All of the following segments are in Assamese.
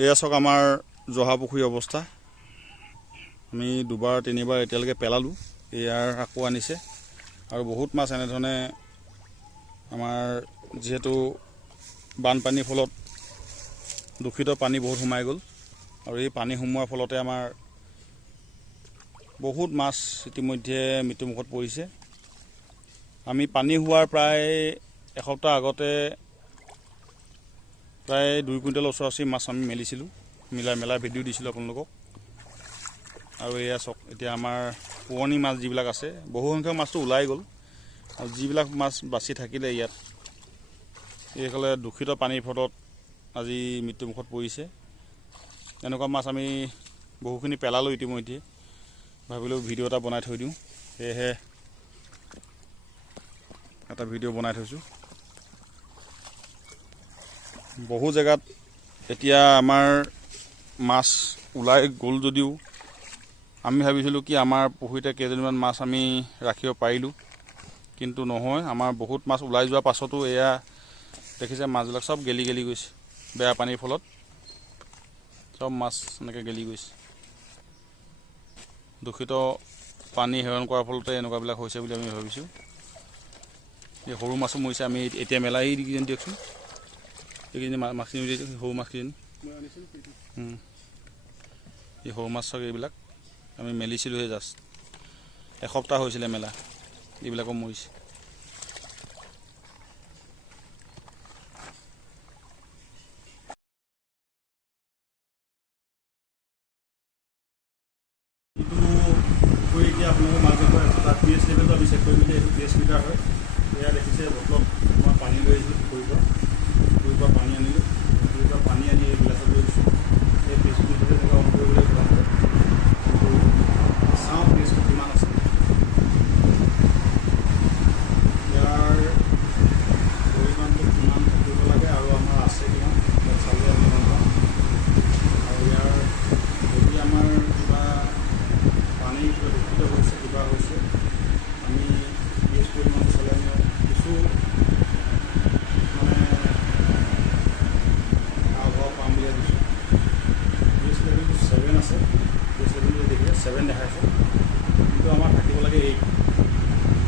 এয়া চাওক আমাৰ জহা পুখুৰীৰ অৱস্থা। আমি দুবাৰ তিনিবাৰ এতিয়ালৈকে পেলালোঁ, ইয়াৰ আকৌ আনিছে আৰু বহুত মাছ এনেধৰণে আমাৰ যিহেতু বানপানীৰ ফলত দূষিত পানী বহুত সোমাই গ'ল আৰু এই পানী সোমোৱাৰ ফলতে আমাৰ বহুত মাছ ইতিমধ্যে মৃত্যুমুখত পৰিছে। আমি পানী হোৱাৰ প্ৰায় এসপ্তাহ আগতে প্ৰায় 2 কুইণ্টেল ওচৰা-ওচৰি মাছ আমি মেলিছিলোঁ, মেলা ভিডিঅ' দিছিলোঁ আপোনালোকক। আৰু এয়া চাওক, এতিয়া আমাৰ পুৰণি মাছ যিবিলাক আছে, বহুসংখ্যক মাছটো ওলাই গ'ল আৰু যিবিলাক মাছ বাচি থাকিলে ইয়াত এইফালে দূষিত পানীৰ ফলত আজি মৃত্যুমুখত পৰিছে। এনেকুৱা মাছ আমি বহুখিনি পেলালোঁ ইতিমধ্যে, ভাবিলোঁ ভিডিঅ' এটা বনাই থৈ দিওঁ, সেয়েহে এটা ভিডিঅ' বনাই থৈছোঁ। বহু জেগাত এতিয়া আমাৰ মাছ ওলাই গ'ল যদিও আমি ভাবিছিলোঁ কি আমাৰ পুখুৰীতে কেইজনীমান মাছ আমি ৰাখিব পাৰিলোঁ, কিন্তু নহয়। আমাৰ বহুত মাছ ওলাই যোৱাৰ পাছতো এয়া দেখিছে মাছবিলাক চব গেলি গৈছে, বেয়া পানীৰ ফলত চব মাছ এনেকৈ গেলি গৈছে। দূষিত পানী সেৱন কৰাৰ ফলতে এনেকুৱাবিলাক হৈছে বুলি আমি ভাবিছোঁ। এই সৰু মাছো মৰিছে, আমি এতিয়া মেলাই দিকেইজনী দিয়কচোন, এইকেইজনী মাছখিনি দিয়ক, সৰু মাছকেইজনী, এই সৰু মাছ চাওক, এইবিলাক আমি মেলিছিলোঁহে জাষ্ট, এসপ্তাহ হৈছিলে মেলা, এইবিলাকো মৰিছে। পুখুৰী এতিয়া আপোনালোকে মাছ দেখুৱাই আছে, তাত pH লেভেলটো আমি চেক কৰি মেলি এইটো 30 মিটাৰ হয়। এয়া দেখিছে বটলত মই পানী লৈ আহিছোঁ, পুখুৰীৰ পৰা পানী আনিলোঁ, পুখুৰীৰ পৰা পানী আনি এই গিলাচত লৈ দিছোঁ। এই 30 মিটাৰতে এনেকুৱা অন কৰিবলৈ যোৱা হয়, কিন্তু চাওঁ pHটো কিমান আছে। ইয়াৰ পৰিমাণটো কিমান থাকিব লাগে আৰু আমাৰ আছে কিমান, তাত চালে আমি গম পাওঁ। আৰু ইয়াৰ যদি আমাৰ কিবা পানী কিবা দূষিত হৈছে, কিবা হৈছে, আমি pH পৰিমাণ চালে আমি কিছু মানে আভাৱ পাম বুলি দিছোঁ। pH লেভেলটো 7 আছে, pH লেভেলটো দেখিলে 7 দেখাইছে, কিন্তু আমাৰ থাকিব লাগে 8।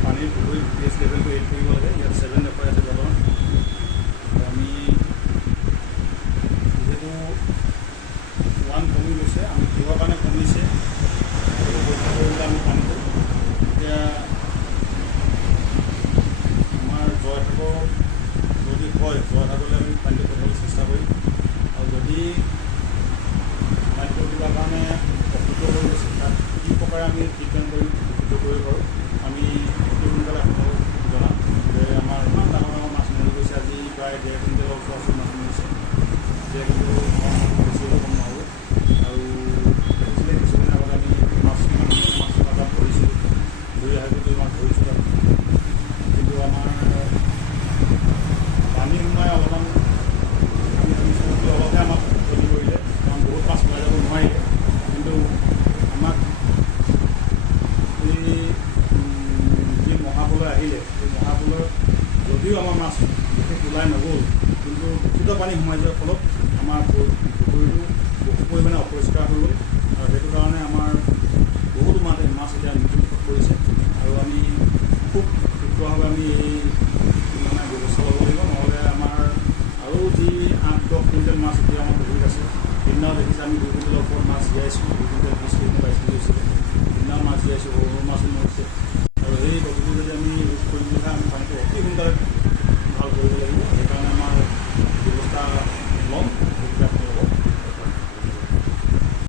পানীৰ পুখুৰীত pH লেভেলটো 8 কৰিব লাগে, ইয়াত 7 দেখুৱাই আছে বৰ্তমান। আমি যিহেতু 1 কমি গৈছে, আমি কিহৰ কাৰণে কমিছে আমি পানীটো এতিয়া আমাৰ জয়সাগৰ যদি হয়, জয়সাগৰলৈ আমি পানীটো পঠাবলৈ চেষ্টা কৰিম। আৰু যদি পানীটো কিবা কাৰণে অশুদ্ধ হৈ গৈছে, তাত কি প্ৰকাৰে আমি ট্ৰিটমেণ্ট কৰি অশুদ্ধ কৰিব পাৰোঁ, আমি অতি সোনকালে আপোনালোকক জনাম যে আমাৰ ইমান ডাঙৰ ডাঙৰ মাছ মৰি গৈছে। আজি প্ৰায় 1.5 কুইণ্টেলৰ ওচৰা-ওচৰি মাছ মৰিছে, 1.5 কুইণ্টেল বেছি হ'ব নহ'ব। আৰু দেখিছিলে কিছুদিন আগত আমি মাছ তাত ধৰিছিলোঁ, 2.5 কুইণ্টেল মাছ ধৰিছোঁ তাত, কিন্তু আমাৰ পানী সোমাই অলপমান আমি ভাবিছোঁ যে অলপহে আমাক ক্ষতি কৰিলে, কাৰণ বহুত মাছ ওলাই যাব নোৱাৰিলে। কিন্তু আমাক এই যি মহাপুললৈ আহিলে, সেই মহাপুলত যদিও আমাৰ মাছ বিশেষ ওলাই নগ'ল, কিন্তু দূষিত পানী সোমাই যোৱাৰ ফলত আমাৰ পুখুৰীটো বহু পৰিমাণে অপৰিষ্কাৰ হৈ গ'ল। আৰু সেইটো কাৰণে আমাৰ বহুতো মাছ এতিয়া মৃত্যুমুখত পৰিছে। আৰু আমি খুব শীঘ্ৰভাৱে আমি এই মানে ব্যৱস্থা ল'ব লাগিব, নহ'লে আমাৰ আৰু যি 8-10 কুইণ্টেল মাছ এতিয়া আমাৰ পুখুৰীত আছে। সেইদিনাও দেখিছে আমি 2 কুইণ্টেলৰ ওপৰত মাছ জীয়াইছোঁ, 2 কুইণ্টেল 20 কেজি 22 কেজি হৈছিলে, সেইদিনাও মাছ জীয়াইছোঁ, সৰু মাছো মৰিছে।